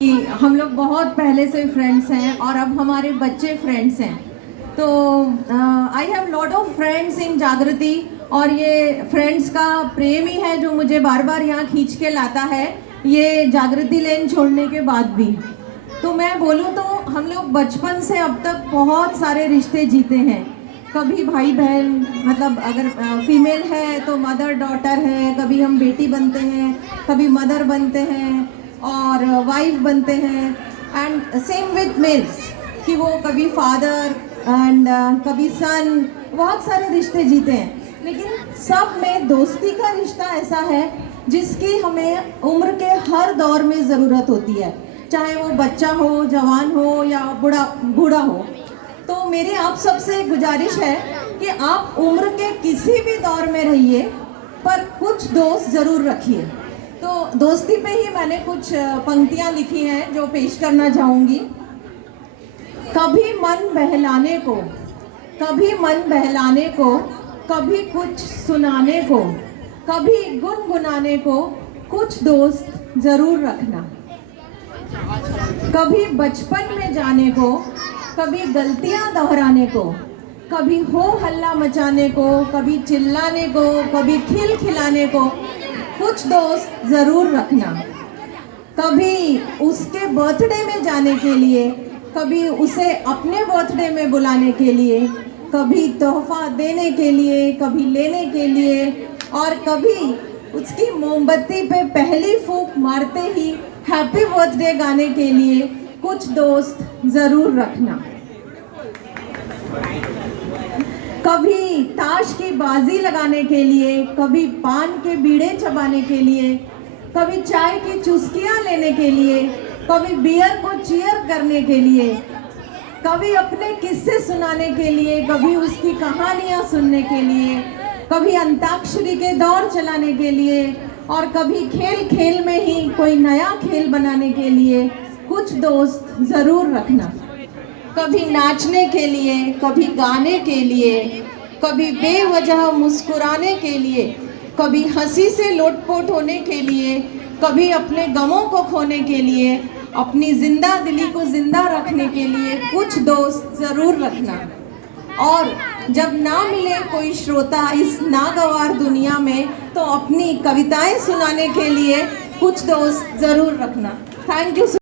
कि हम लोग बहुत पहले से फ्रेंड्स हैं और अब हमारे बच्चे फ्रेंड्स हैं। तो I have lot of friends इन जागृति और ये फ्रेंड्स का प्रेम ही है जो मुझे बार बार यहाँ खींच के लाता है, ये जागृति लेन छोड़ने के बाद भी। तो मैं बोलूँ तो हम लोग बचपन से अब तक बहुत सारे रिश्ते जीते हैं। कभी भाई बहन, मतलब अगर फीमेल है तो मदर डॉटर है, कभी हम बेटी बनते हैं, कभी मदर बनते हैं और वाइफ बनते हैं। एंड सेम विथ मेल्स कि वो कभी फादर एंड कभी सन, बहुत सारे रिश्ते जीते हैं। लेकिन सब में दोस्ती का रिश्ता ऐसा है जिसकी हमें उम्र के हर दौर में ज़रूरत होती है, चाहे वो बच्चा हो, जवान हो या बूढ़ा हो। तो मेरी आप सबसे गुजारिश है कि आप उम्र के किसी भी दौर में रहिए पर कुछ दोस्त ज़रूर रखिए। तो दोस्ती पे ही मैंने कुछ पंक्तियाँ लिखी हैं जो पेश करना चाहूँगी। कभी मन बहलाने को, कभी मन बहलाने को, कभी कुछ सुनाने को, कभी गुनगुनाने को, कुछ दोस्त ज़रूर रखना। कभी बचपन में जाने को, कभी गलतियां दोहराने को, कभी हो हल्ला मचाने को, कभी चिल्लाने को, कभी खिलाने को, कुछ दोस्त ज़रूर रखना। कभी उसके बर्थडे में जाने के लिए, कभी उसे अपने बर्थडे में बुलाने के लिए, कभी तोहफा देने के लिए, कभी लेने के लिए, और कभी उसकी मोमबत्ती पे पहली फूंक मारते ही हैप्पी बर्थडे गाने के लिए कुछ दोस्त ज़रूर रखना। कभी ताश की बाजी लगाने के लिए, कभी पान के बीड़े चबाने के लिए, कभी चाय की चुस्कियां लेने के लिए, कभी बियर को चीयर करने के लिए, कभी अपने किस्से सुनाने के लिए, कभी उसकी कहानियां सुनने के लिए, कभी अंताक्षरी के दौर चलाने के लिए, और कभी खेल खेल में ही कोई नया खेल बनाने के लिए कुछ दोस्त ज़रूर रखना। कभी नाचने के लिए, कभी गाने के लिए, कभी बेवजह मुस्कुराने के लिए, कभी हंसी से लोटपोट होने के लिए, कभी अपने गमों को खोने के लिए, अपनी जिंदा दिली को जिंदा रखने के लिए कुछ दोस्त ज़रूर रखना। और जब ना मिले कोई श्रोता इस नागवार दुनिया में तो अपनी कविताएं सुनाने के लिए कुछ दोस्त ज़रूर रखना। Thank you.